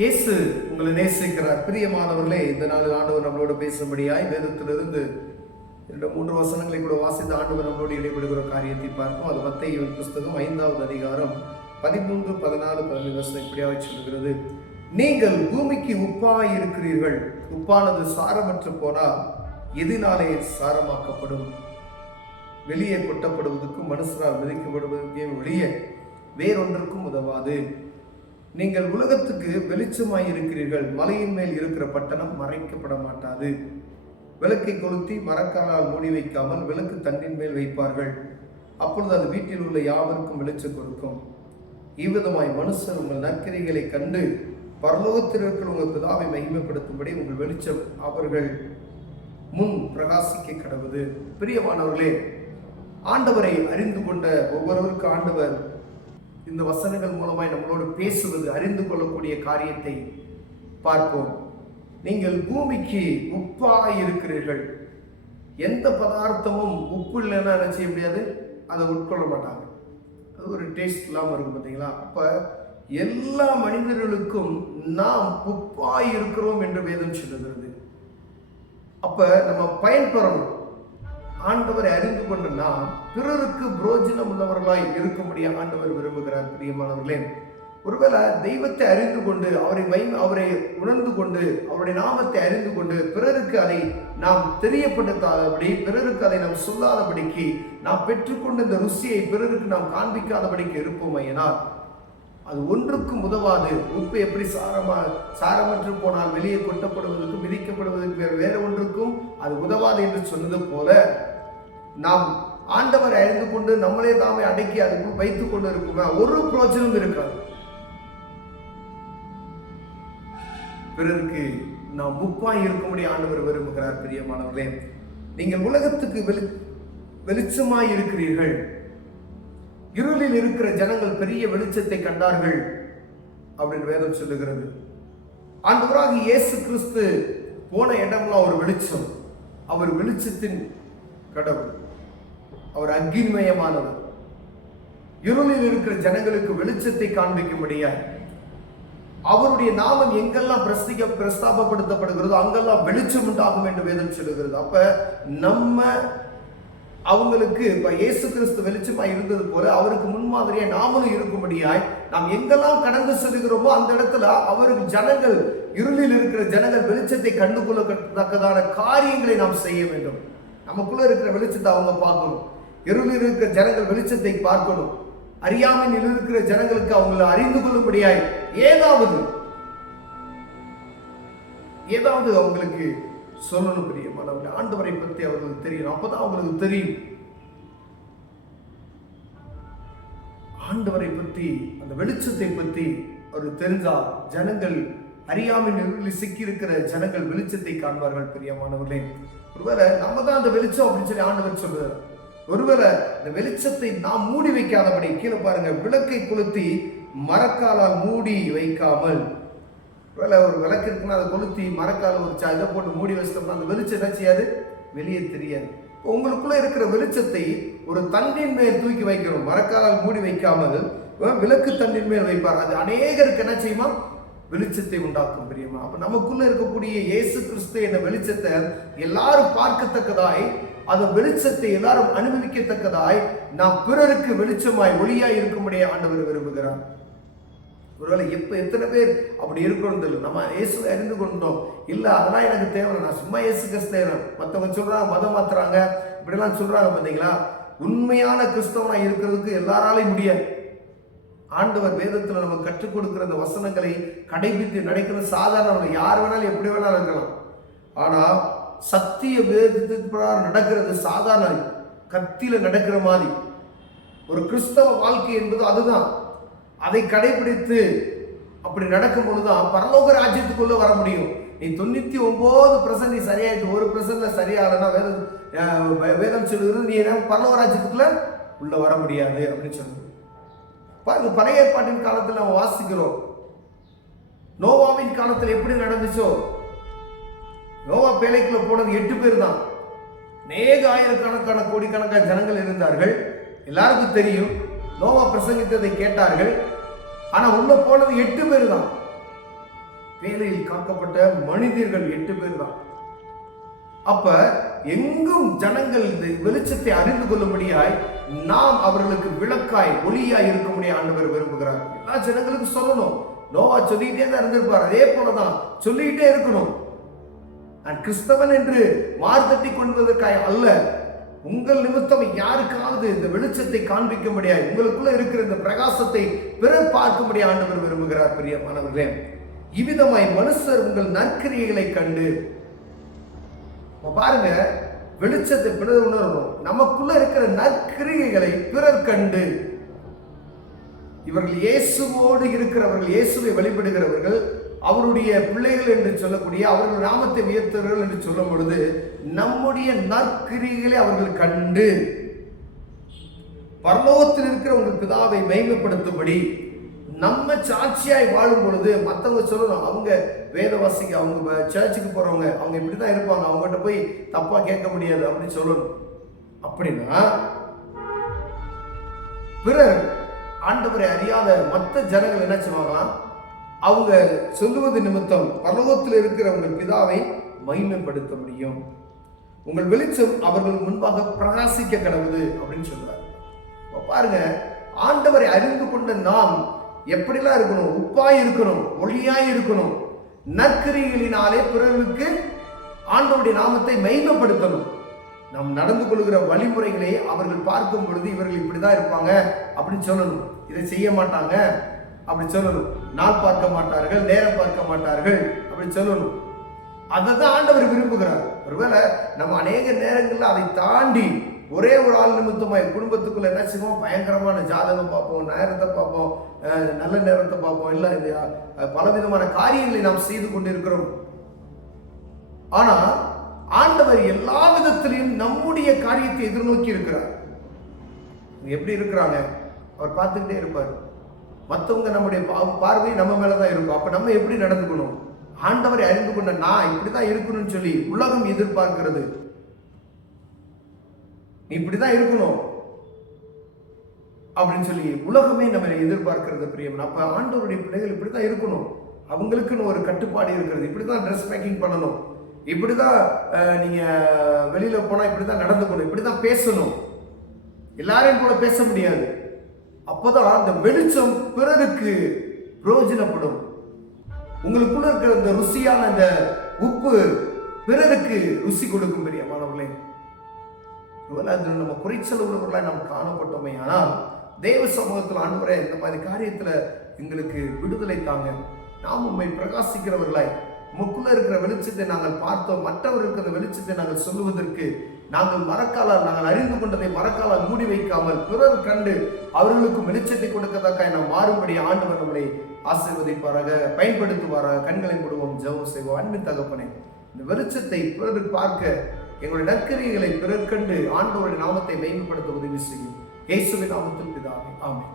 இயேசு உங்களை நேசிக்கிறார். பிரியமானவர்களே, இந்த நாளில் ஆண்டவர் நம்மளோடு பேசும்படியாய் வேதத்திலிருந்து 2-3 வசனங்களை கூட வாசித்த ஆண்டவர் நம்மளோடு இடைபெறுகிற காரியத்தை பார்ப்போம். அது மத்தேயுவின் புஸ்தகம் 5வது அதிகாரம் 13, 14, 15 வசனம் இப்படியாக சொல்கிறது. நீங்கள் பூமிக்கு உப்பாய் இருக்கிறீர்கள். உப்பானது சாரமற்று போனால் எதினாலே சாரமாக்கப்படும்? வெளியே கொட்டப்படுவதற்கும் மனுஷரால் விதைக்கப்படுவதற்கே ஒழிய வேறொன்றுக்கும் உதவாது. நீங்கள் உலகத்துக்கு வெளிச்சமாய் இருக்கிறீர்கள். மலையின் மேல் இருக்கிற பட்டணம் மறைக்கப்பட மாட்டாது. விளக்கை கொளுத்தி மரக்காலால் மூடி வைக்காமல் விளக்கு தண்டின் மேல் வைப்பார்கள். அப்பொழுது அது வீட்டில் உள்ள யாவருக்கும் வெளிச்சம் கொடுக்கும். இவ்விதமாய் மனுஷர் உங்கள் நற்கிரிகளை கண்டு பரலோகத்தில் இருக்கிற உங்கள் பிதாவை மகிமைப்படுத்தும்படி உங்கள் வெளிச்சம் அவர்கள் முன் பிரகாசிக்க கடவுது. பிரியமானவர்களே, ஆண்டவரை அறிந்து கொண்ட ஒவ்வொருவருக்கும் ஆண்டவர் இந்த வசனங்கள் மூலமாய் நம்மளோடு பேசுவது, அறிந்து கொள்ளக்கூடிய காரியத்தை பார்ப்போம். நீங்கள் பூமிக்கு உப்பாய் இருக்கிறீர்கள். எந்த பதார்த்தமும் உப்பு இல்லைன்னா என்ன செய்ய முடியாது, அதை உட்கொள்ள மாட்டாங்க. அது ஒரு டேஸ்ட் இல்லாமல் இருக்கும், பார்த்தீங்களா? அப்போ எல்லா மனிதர்களுக்கும் நாம் உப்பாய் இருக்கிறோம் என்று வேதம் சொல்லுகிறது. அப்ப நம்ம பயன்பெறணும். ஆண்டவரை அறிந்து கொண்டு நாம் பிறருக்கு புரோஜனம் உள்ளவர்களாய் இருக்கும்படி ஆண்டவர் விரும்புகிறார். பிரியமானவர்களே, ஒருவேளை தெய்வத்தை அறிந்து கொண்டு அவரை உணர்ந்து கொண்டு அவருடைய நாமத்தை அறிந்து கொண்டு பிறருக்கு அதை நாம் தெரியப்படுத்தாதபடி, பிறருக்கு அதை நாம் சொல்லாதபடிக்கு, நாம் பெற்றுக்கொண்ட இந்த ருசியை பிறருக்கு நாம் காண்பிக்காதபடிக்கு இருப்போமையினால் அது ஒன்றுக்கும் உதவாது. உப்பு எப்படி சாரமற்று போனால் வெளியே கொட்டப்படுவதற்கும் விதிக்கப்படுவதற்கு வேற ஒன்றுக்கும் அது உதவாது என்று சொன்னது போல, நாம் ஆண்டவரை அறிந்து கொண்டு நம்மளே தாமே அடக்கி அதுக்குள் வைத்துக் கொண்டு இருக்குமே ஒரு பிரோஜனம் இருக்காது. பிறருக்கு நாம் உப்பாய் இருக்கும்படி ஆண்டவர் விரும்புகிறார். பிரியமானவர்களே, நீங்கள் உலகத்துக்கு வெளிச்சமாய் இருக்கிறீர்கள். இருளில் இருக்கிற ஜனங்கள் பெரிய வெளிச்சத்தை கண்டார்கள் அப்படின்னு வேதம் சொல்லுகிறது. ஆண்டவராகிய இயேசு கிறிஸ்து போன இடம்லாம் ஒரு வெளிச்சம். அவர் வெளிச்சத்தின் கடவுள். அவர் அக்கினிமயமானவர். இருளில் இருக்கிற ஜனங்களுக்கு வெளிச்சத்தை காண்பிக்கும்படியாய் அவருடைய நாமம் எங்கெல்லாம் பிரஸ்தாபப்படுத்தப்படுகிறதோ அங்கெல்லாம் வெளிச்சம் உண்டாகும் என்று வேதம் சொல்லுகிறது. அப்ப நம்ம அவங்களுக்கு இப்ப இயேசு கிறிஸ்து வெளிச்சமாய் இருந்தது போல அவருக்கு முன்மாதிரியாய் நாமளும் இருக்கும்படியாய் நாம் எங்கெல்லாம் கடந்து செல்கிறோமோ அந்த இடத்துல அவருக்கு ஜனங்கள், இருளில் இருக்கிற ஜனங்கள் வெளிச்சத்தை கண்டுகொள்ளத்தக்கதான காரியங்களை நாம் செய்ய வேண்டும். நமக்குள்ள இருக்கிற வெளிச்சத்தை அவங்க பார்க்கணும். இருளில் இருக்கிற ஜனங்கள் வெளிச்சத்தை பார்க்கணும். அறியாமையில் இருக்கிற ஜனங்களுக்கு அவங்களை அறிந்து கொள்ளும்படியாய் ஏதாவது அவங்களுக்கு சொல்லணும். பிரியமானவர்களே, ஆண்டவரை பற்றி அவர்களுக்கு தெரியும். அப்பதான் அவங்களுக்கு தெரியும் ஆண்டவரை பற்றி, அந்த வெளிச்சத்தை பற்றி அவருக்கு தெரிந்தால் ஜனங்கள், அறியாமையில் சிக்கி இருக்கிற ஜனங்கள் வெளிச்சத்தை காண்பார்கள். பிரியமானவர்களே, ஒருவேளை நம்ம தான் அந்த வெளிச்சம் அப்படின்னு சொல்லி ஆண்டவர் சொல்றார். ஒருவேளை இந்த வெளிச்சத்தை நாம் மூடி வைக்காதபடி, கீழே பாருங்க, விளக்கை கொளுத்தி மரக்காலால் மூடி வைக்காமல், வேலை ஒரு விளக்கு இருக்குன்னா அதை கொளுத்தி மரக்கால ஒரு இதை போட்டு மூடி வச்சிட்டோம்னா அந்த வெளிச்சம் என்ன செய்யாது, வெளியே தெரியாது. உங்களுக்குள்ள இருக்கிற வெளிச்சத்தை ஒரு தண்டின் மேல் தூக்கி வைக்கிறோம். மரக்காலால் மூடி வைக்காமல் விளக்கு தண்டின் மேல் வைப்பார். அது அநேகருக்கு என்ன செய்யுமா, வெளிச்சத்தை உண்டாக்கும். பிரியமா, அப்ப நமக்குள்ள இருக்கக்கூடிய இயேசு கிறிஸ்து என்ற வெளிச்சத்தை எல்லாரும் பார்க்கத்தக்கதாய், அந்த வெளிச்சத்தை எல்லாரும் அனுபவிக்கத்தக்கதாய் நாம் பிறருக்கு வெளிச்சமாய் ஒளியாய் இருக்கும்படியே ஆண்டவர் விரும்புகிறார். ஒருவேளை எத்தனை பேர் அப்படி இருக்கணும் தெரியல. நம்ம இயேசுவை அறிந்து கொண்டோம், இல்லை அதெல்லாம் எனக்கு தேவை, நான் சும்மா இயேசு கிறிஸ்து. மற்றவங்க சொல்றாங்க, மதம் மாத்துறாங்க, இப்படிலாம் சொல்றாங்க. பார்த்தீங்களா, உண்மையான கிறிஸ்தவனா இருக்கிறதுக்கு எல்லாராலையும் முடியாது. ஆண்டவர் வேதத்தில் நம்ம கற்றுக் கொடுக்கிற அந்த வசனங்களை கடைபிடித்து நடக்கிறது சாதாரண, யார் வேணாலும் எப்படி வேணாலும் இருக்கலாம். ஆனா சத்திய வேதத்தின் பிரகாரம் நடக்கிறது சாதாரண கத்தியில நடக்கிற மாதிரி ஒரு கிறிஸ்தவ வாழ்க்கை என்பது அதுதான். அதை கடைபிடித்து அப்படி நடக்கும் பொழுதுதான் பரலோக ராஜ்யத்துக்குள்ள வர முடியும். நீ 99% நீ சரியாயிட்டு 1% சரியாகலன்னா வேதம் சொல்லுகிறது, நீ என்ன பரலோக ராஜ்யத்துக்குள்ள உள்ள வர முடியாது அப்படின்னு சொல்லுது. பாருங்க, பழைய ஏற்பாட்டின் காலத்தில் நம்ம வாசிக்கிறோம். நோவாவின் காலத்தில் எப்படி நடந்துச்சோ, நோவா பேழைக்குள்ள போனது 8 பேர் தான். அநேக ஆயிரக்கணக்கான கோடிக்கணக்கான ஜனங்கள் இருந்தார்கள். எல்லாருக்கும் தெரியும், நோவா பிரசங்கித்ததை கேட்டார்கள். ஆனா உள்ள போனது 8 பேர் தான். வேலையில் காக்கப்பட்ட மனிதர்கள் 8 பேர் தான். அப்ப எங்கும் ஜனங்கள் இந்த வெளிச்சத்தை அறிந்து கொள்ளும்படியாய் நாம் அவர்களுக்கு விளக்காய் ஒளியாய் இருக்கும்படி ஆண்டவர் விரும்புகிறார். எல்லா ஜனங்களுக்கும் சொல்லணும். நோவா சொல்லிட்டே தான் இருந்திருப்பார். அதே போலதான் சொல்லிட்டே இருக்கணும். நான் கிறிஸ்தவன் என்று மார்த்தட்டி கொள்வதற்காக அல்ல, உங்கள் நிமித்தம் யாருக்காவது இந்த வெளிச்சத்தை காண்பிக்க முடியாது, உங்களுக்குள்ள இருக்கிற இந்த பிரகாசத்தை பிறர் பார்க்கும்படி ஆண்டவர் விரும்புகிறார். பிரியமானவர்களே, இவ்விதமாய் மனுஷர் உங்கள் நற்கிரியைகளை கண்டு பாருங்க, வெளிச்சத்தை பிறர் உணரணும். நமக்குள்ள இருக்கிற நற்கிரியைகளை பிறர் கண்டு, இவர்கள் இயேசுவோடு இருக்கிறவர்கள், இயேசுவை வழிபடுகிறவர்கள், அவருடைய பிள்ளைகள் என்று சொல்லக்கூடிய அவர்கள் நாமத்தை உயர்த்தவர்கள் என்று சொல்லும் பொழுது நம்முடைய நற்கிரியைகளை அவர்கள் கண்டு பரலோகத்தில் இருக்கிற உங்கள் பிதாவை மகிமைப்படுத்தும்படி நம்ம சாட்சியாய் வாழும் பொழுது மற்றவங்க சொல்லணும், அவங்க வேதவாசிங்க, அவங்க சர்ச்சுக்கு போறவங்க, அவங்க இப்படிதான் இருப்பாங்க, அவங்ககிட்ட போய் தப்பா கேட்க முடியாது அப்படின்னு சொல்லணும். அப்படின்னா பிறர் ஆண்டவரை அறியாத மற்ற ஜனங்கள் என்ன செய்வாங்களாம், அவங்க சொல்லுவது நிமித்தம் பரலோகத்தில் இருக்கிற உங்கள் பிதாவை மகிமைப்படுத்த முடியும். உங்கள் வெளிச்சம் அவர்கள் முன்பாக பிரகாசிக்க கடவுது அப்படின்னு சொல்றாரு. பாருங்க, ஆண்டவரை அறிந்து கொண்ட நாம் எப்படிலாம் இருக்கணும்? உப்பாய் இருக்கணும், ஒளியாய் இருக்கணும். நற்கிரிகளினாலே பிறருக்கு ஆண்டவருடைய நாமத்தை மகிமைப்படுத்தணும். நாம் நடந்து கொள்கிற வழிமுறைகளை அவர்கள் பார்க்கும் பொழுது இவர்கள் இப்படிதான் இருப்பாங்க அப்படின்னு சொல்லணும். இதை செய்ய மாட்டாங்க அப்படி சொல்லணும். நாள் பார்க்க மாட்டார்கள், நேரம் பார்க்க மாட்டார்கள் அப்படி சொல்லணும். அதை தான் ஆண்டவர் விரும்புகிறார். ஒருவேளை நம்ம அநேக நேரங்களில் அதை தாண்டி ஒரே ஒரு ஆள் நிமித்தமாக குடும்பத்துக்குள்ள என்ன செய்வோம், பயங்கரமான ஜாதகம் பார்ப்போம், நேரத்தை பார்ப்போம், நல்ல நேரத்தை பார்ப்போம், இல்லை பலவிதமான காரியங்களை நாம் செய்து கொண்டிருக்கிறோம். ஆனா ஆண்டவர் எல்லா விதத்திலையும் நம்முடைய காரியத்தை எதிர்நோக்கி இருக்கிறார். எப்படி இருக்கிறாங்க அவர் பார்த்துக்கிட்டே இருப்பார். மற்றவங்க நம்முடைய பார்வை நம்ம மேலதான் இருக்கும். அப்ப நம்ம எப்படி நடந்துக்கணும்? ஆண்டவரை அறிந்து கொண்ட நான் இப்படிதான் இருக்கணும்னு சொல்லி உலகம் எதிர்பார்க்கிறது. நீ இப்படிதான் இருக்கணும் அப்படின்னு சொல்லி உலகமே நம்ம எதிர்பார்க்கிறது. பிரியம், அப்ப ஆண்டவருடைய பிள்ளைகள் இப்படிதான் இருக்கணும். அவங்களுக்குன்னு ஒரு கட்டுப்பாடு இருக்கிறது. இப்படிதான் ட்ரெஸ் மேக்கிங் பண்ணணும், இப்படிதான் நீங்க வெளியில போனா இப்படிதான் நடந்துக்கணும், இப்படிதான் பேசணும், எல்லாரையும் கூட பேச முடியாது. அப்பதான் அந்த வெளிச்சம் பிறருக்கு பிரயோஜனப்படும். உங்களுக்குள்ள இருக்கிற இந்த ருசியான அந்த உப்பு பிறருக்கு ருசி கொடுக்கும். பிரியமானவர்களே, நம்ம குறைச்சல் உள்ளவர்களாக நாம் காணப்பட்டோமே, ஆனால் தேவ சமூகத்தில் ஆண்டவரே இந்த மாதிரி காரியத்துல எங்களுக்கு விடுதலை தாங்க, நாம் உண்மை பிரகாசிக்கிறவர்களாய் உமக்குள்ள இருக்கிற வெளிச்சத்தை நாங்கள் பார்த்தோம், மற்றவர்களுக்கு அந்த வெளிச்சத்தை நாங்கள் சொல்லுவதற்கு நாங்கள் நாங்கள் அறிந்து கொண்டதை மரக்காலால் மூடி வைக்காமல் பிறர் கண்டு அவர்களுக்கும் வெளிச்சத்தை கொடுக்கத்தக்காய் நாம் மாறும்படி ஆண்டவர் நம்மளை ஆசீர்வதிப்பாராக, பயன்படுத்துவாராக. கண்களை மூடுவோம், ஜெபம் செய்வோம். அன்பின் தகப்பனே, இந்த வெளிச்சத்தை பிறர் பார்க்க எங்களுடைய நற்கிரியைகளை பிறர் கண்டு ஆண்டவருடைய நாமத்தை மேம்படுத்த உதவி செய்யும். இயேசுவின் நாமத்தில் பிதாவே, ஆமென்.